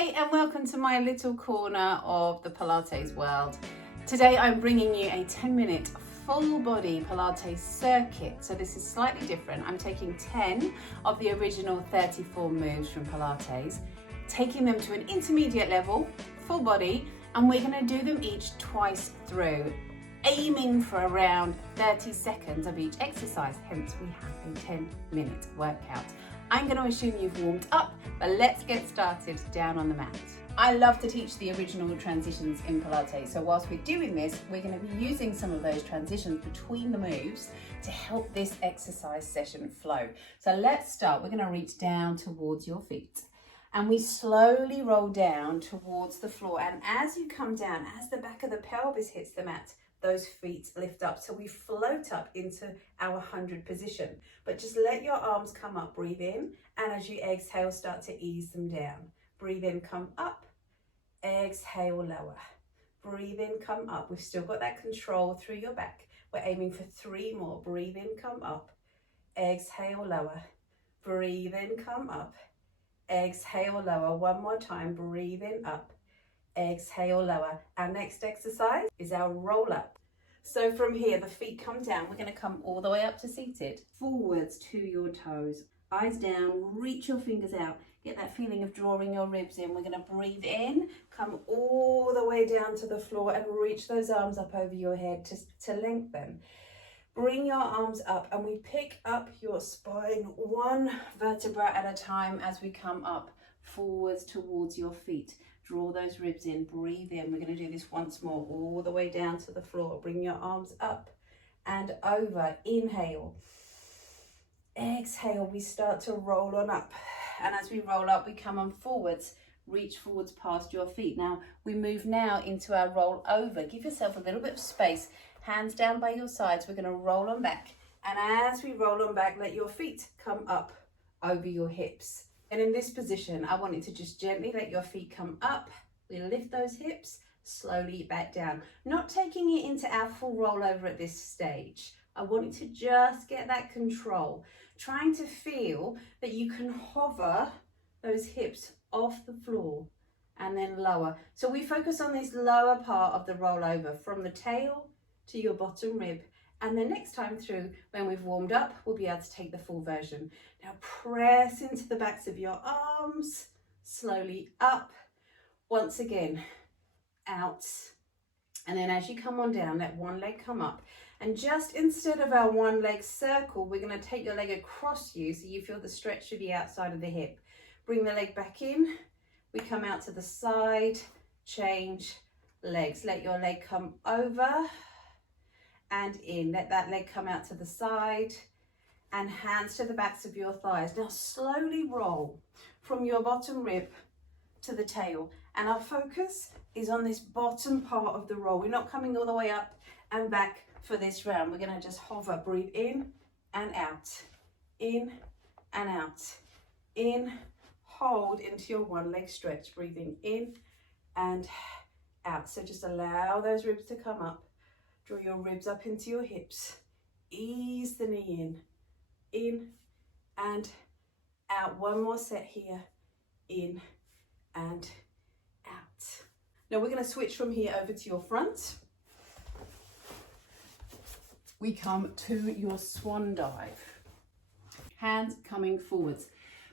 Hi and welcome to my little corner of the Pilates world. Today I'm bringing you a 10-minute full body Pilates circuit. So this is slightly different. I'm taking 10 of the original 34 moves from Pilates, taking them to an intermediate level, full body, and we're going to do them each twice through, aiming for around 30 seconds of each exercise, hence we have a 10-minute workout. I'm going to assume you've warmed up, but let's get started down on the mat. I love to teach the original transitions in Pilates, so whilst we're doing this, we're going to be using some of those transitions between the moves to help this exercise session flow. So let's start. We're going to reach down towards your feet and we slowly roll down towards the floor, and as you come down, as the back of the pelvis hits the mat, those feet lift up, so we float up into our 100 position. But just let your arms come up, breathe in, and as you exhale, start to ease them down. Breathe in, come up, exhale, lower. Breathe in, come up. We've still got that control through your back. We're aiming for 3 more. Breathe in, come up, exhale, lower. Breathe in, come up, exhale, lower. One more time, breathe in, up, exhale, lower. Our next exercise is our roll up. So from here, the feet come down. We're going to come all the way up to seated, forwards to your toes, eyes down, reach your fingers out. Get that feeling of drawing your ribs in. We're going to breathe in, come all the way down to the floor and reach those arms up over your head to lengthen. Bring your arms up and we pick up your spine one vertebra at a time as we come up forwards towards your feet. Draw those ribs in, breathe in. We're going to do this once more, all the way down to the floor. Bring your arms up and over. Inhale. Exhale, we start to roll on up. And as we roll up, we come on forwards. Reach forwards past your feet. Now, we move now into our roll over. Give yourself a little bit of space. Hands down by your sides. We're going to roll on back. And as we roll on back, let your feet come up over your hips. And in this position, I want you to just gently let your feet come up. We lift those hips, slowly back down. Not taking it into our full rollover at this stage. I want you to just get that control. Trying to feel that you can hover those hips off the floor and then lower. So we focus on this lower part of the rollover from the tail to your bottom rib. And the next time through, when we've warmed up, we'll be able to take the full version. Now press into the backs of your arms, slowly up, once again, out. And then as you come on down, let one leg come up. And just instead of our one leg circle, we're going to take your leg across you so you feel the stretch to the outside of the hip. Bring the leg back in. We come out to the side, change legs. Let your leg come over and in. Let that leg come out to the side and hands to the backs of your thighs. Now slowly roll from your bottom rib to the tail, and our focus is on this bottom part of the roll. We're not coming all the way up and back for this round. We're going to just hover. Breathe in and out, in and out, in, hold into your one leg stretch, breathing in and out. So just allow those ribs to come up. Draw your ribs up into your hips. Ease the knee in and out. One more set here, in and out. Now we're going to switch from here over to your front. We come to your swan dive. Hands coming forwards.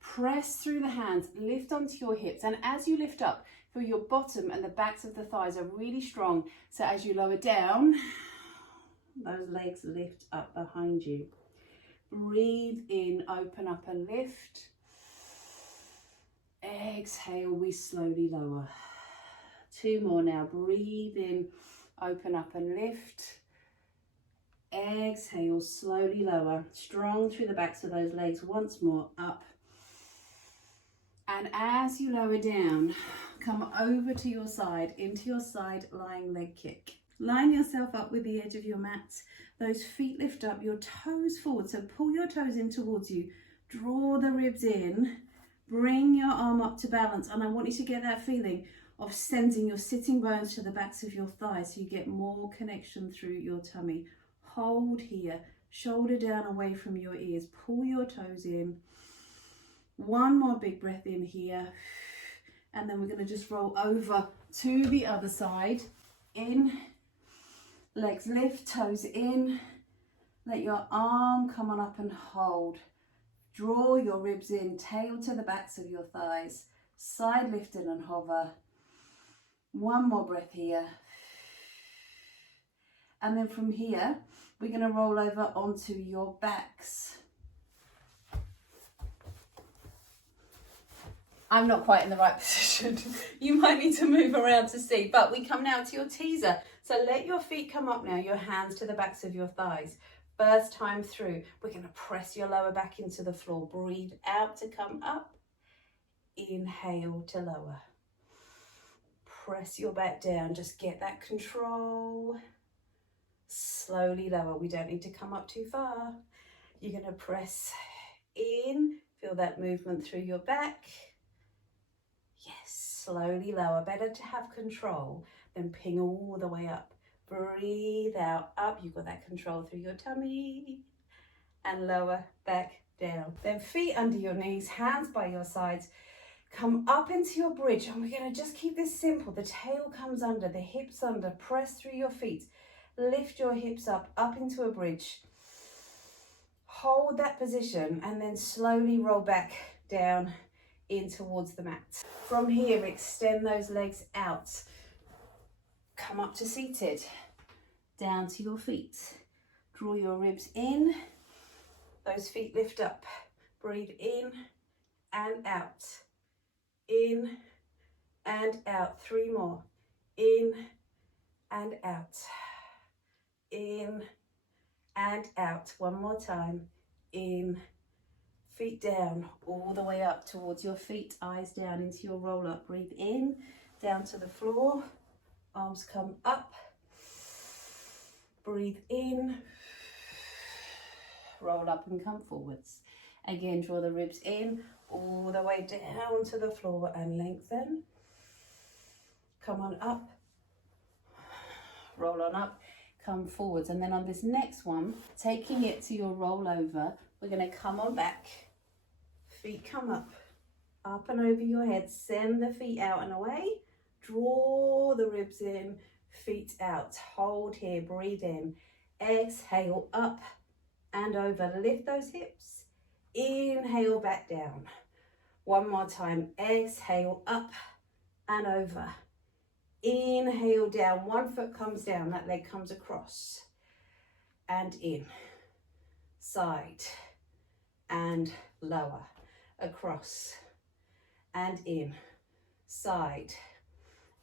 Press through the hands, lift onto your hips, and as you lift up, feel your bottom and the backs of the thighs are really strong. So as you lower down, those legs lift up behind you. Breathe in, open up and lift. Exhale, we slowly lower. 2 more now. Breathe in, open up and lift. Exhale, slowly lower. Strong through the backs of those legs. Once more, up. And as you lower down, come over to your side, into your side lying leg kick. Line yourself up with the edge of your mat. Those feet lift up, your toes forward. So pull your toes in towards you. Draw the ribs in. Bring your arm up to balance. And I want you to get that feeling of sending your sitting bones to the backs of your thighs so you get more connection through your tummy. Hold here. Shoulder down away from your ears. Pull your toes in. One more big breath in here. And then we're going to just roll over to the other side. In, legs lift, toes in. Let your arm come on up and hold. Draw your ribs in, tail to the backs of your thighs. Side lifting and hover. One more breath here. And then from here, we're going to roll over onto your backs. I'm not quite in the right position. You might need to move around to see, but we come now to your teaser. So let your feet come up now, your hands to the backs of your thighs. First time through, we're going to press your lower back into the floor. Breathe out to come up. Inhale to lower. Press your back down, just get that control. Slowly lower, we don't need to come up too far. You're going to press in, feel that movement through your back. Yes, slowly lower, better to have control than ping all the way up. Breathe out, up, you've got that control through your tummy. And lower, back, down. Then feet under your knees, hands by your sides. Come up into your bridge, and we're going to just keep this simple. The tail comes under, the hips under, press through your feet. Lift your hips up into a bridge. Hold that position and then slowly roll back down in towards the mat. From here, extend those legs out. Come up to seated, down to your feet. Draw your ribs in, those feet lift up. Breathe in and out. In and out. 3 more. In and out. In and out. 1 more time. In, feet down, all the way up towards your feet, eyes down into your roll up. Breathe in, down to the floor, arms come up. Breathe in, roll up and come forwards. Again, draw the ribs in, all the way down to the floor and lengthen. Come on up, roll on up. Come forwards, and then on this next one, taking it to your rollover, we're going to come on back, feet come up and over your head, send the feet out and away, draw the ribs in, feet out, hold here, breathe in, exhale, up and over, lift those hips, inhale, back down, 1 more time, exhale, up and over. Inhale down, 1 foot comes down, that leg comes across and in, side and lower, across and in, side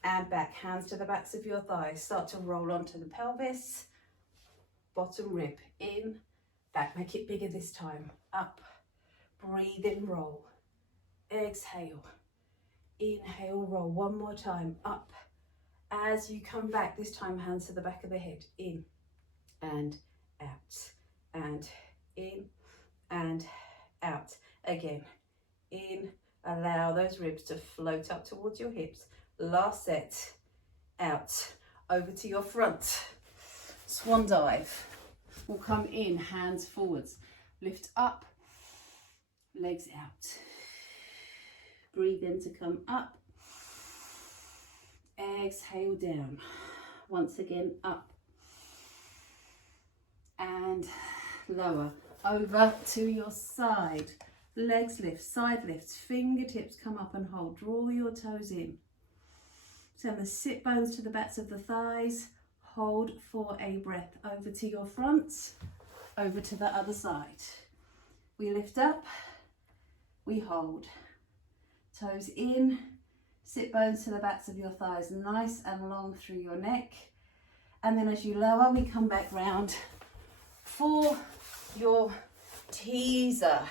and back, hands to the backs of your thighs, start to roll onto the pelvis, bottom rib, in, back, make it bigger this time, up, breathe in, roll, exhale, inhale, roll, 1 more time, up. As you come back, this time hands to the back of the head, in and out, and in and out. Again, in, allow those ribs to float up towards your hips. Last set, out, over to your front. Swan dive. We'll come in, hands forwards, lift up, legs out. Breathe in to come up. Exhale down, once again up and lower, over to your side, legs lift, side lifts, fingertips come up and hold, draw your toes in, send the sit bones to the backs of the thighs, hold for a breath, over to your front, over to the other side, we lift up, we hold, toes in, sit bones to the backs of your thighs, nice and long through your neck. And then as you lower, we come back round for your teaser.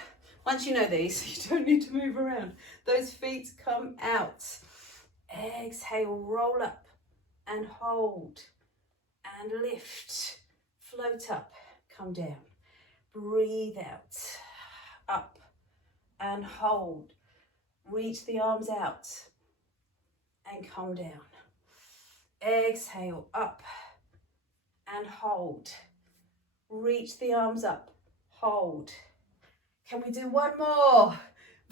Once you know these, you don't need to move around. Those feet come out. Exhale, roll up and hold and lift. Float up, come down. Breathe out, up and hold. Reach the arms out. And come down. Exhale, up and hold. Reach the arms up, hold. Can we do 1 more?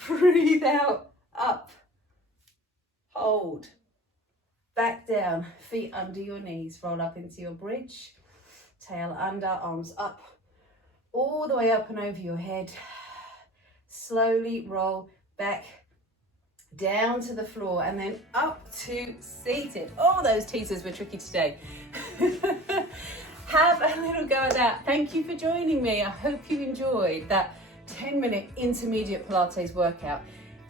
Breathe out, up hold, back down, feet under your knees, roll up into your bridge, tail under, arms up, all the way up and over your head. Slowly roll back down to the floor and then up to seated. Oh, those teasers were tricky today. Have a little go at that. Thank you for joining me. I hope you enjoyed that 10-minute intermediate Pilates workout.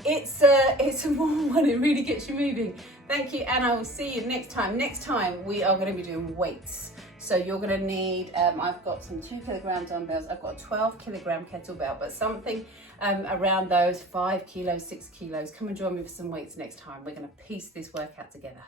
It's a warm one, it really gets you moving. Thank you, and I will see you next time. Next time we are going to be doing weights. So you're going to need, I've got some 2 kilogram dumbbells, I've got a 12 kilogram kettlebell, but something around those 5 kilos, 6 kilos. Come and join me for some weights next time. We're going to piece this workout together.